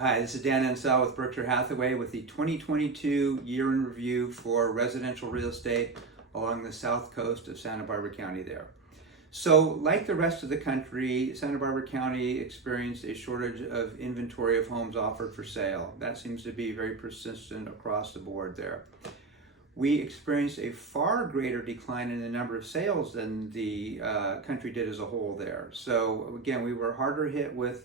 Hi, this is Dan Ansell with Berkshire Hathaway with the 2022 year in review for residential real estate along the south coast of Santa Barbara County there. So, like the rest of the country, Santa Barbara County experienced a shortage of inventory of homes offered for sale. That seems to be very persistent across the board there. We experienced a far greater decline in the number of sales than the country did as a whole there. So again, we were harder hit with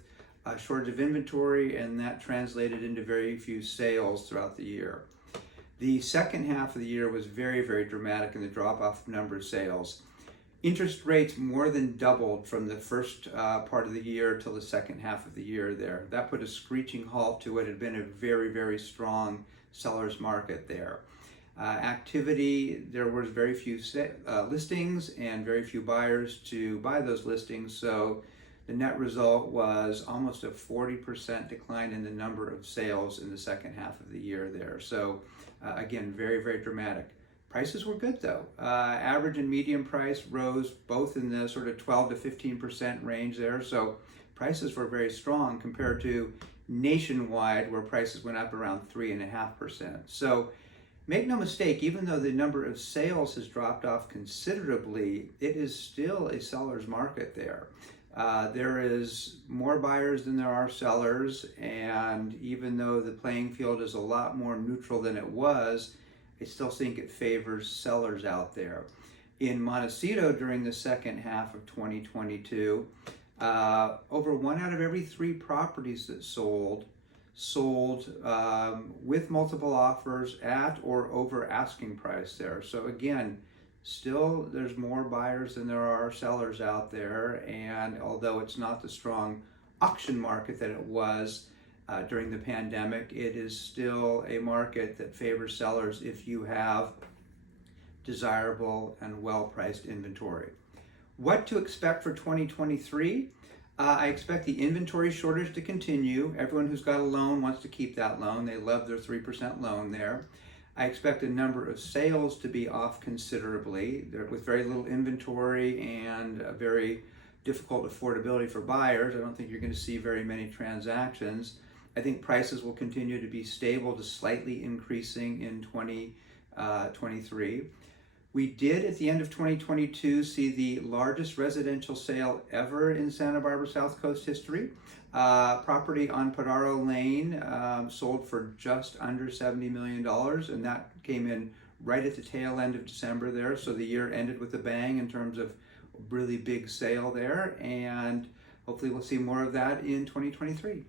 a shortage of inventory, and that translated into very few sales throughout the year. The second half of the year was very, very dramatic in the drop-off number of sales. Interest rates more than doubled from the first part of the year till the second half of the year there. That put a screeching halt to what had been a very, very strong seller's market there. Activity, there was very few listings and very few buyers to buy those listings, so the net result was almost a 40% decline in the number of sales in the second half of the year there. So again, very, very dramatic. Prices were good though. Average and median price rose both in the sort of 12 to 15% range there, so prices were very strong compared to nationwide where prices went up around 3.5%. So make no mistake, even though the number of sales has dropped off considerably, it is still a seller's market there. There is more buyers than there are sellers, and even though the playing field is a lot more neutral than it was, I still think it favors sellers out there. In Montecito during the second half of 2022, over 1 out of every 3 properties that sold with multiple offers at or over asking price there. So again, still there's more buyers than there are sellers out there, and although it's not the strong auction market that it was during the pandemic, it is still a market that favors sellers if you have desirable and well-priced inventory. What to expect for 2023? I expect the inventory shortage to continue. Everyone who's got a loan wants to keep that loan. They love their 3% loan there. I expect a number of sales to be off considerably. With very little inventory and a very difficult affordability for buyers, I don't think you're going to see very many transactions. I think prices will continue to be stable to slightly increasing in 2023. We did, at the end of 2022, see the largest residential sale ever in Santa Barbara South Coast history. Property on Padaro Lane sold for just under $70 million, and that came in right at the tail end of December there. So the year ended with a bang in terms of a really big sale there, and hopefully we'll see more of that in 2023.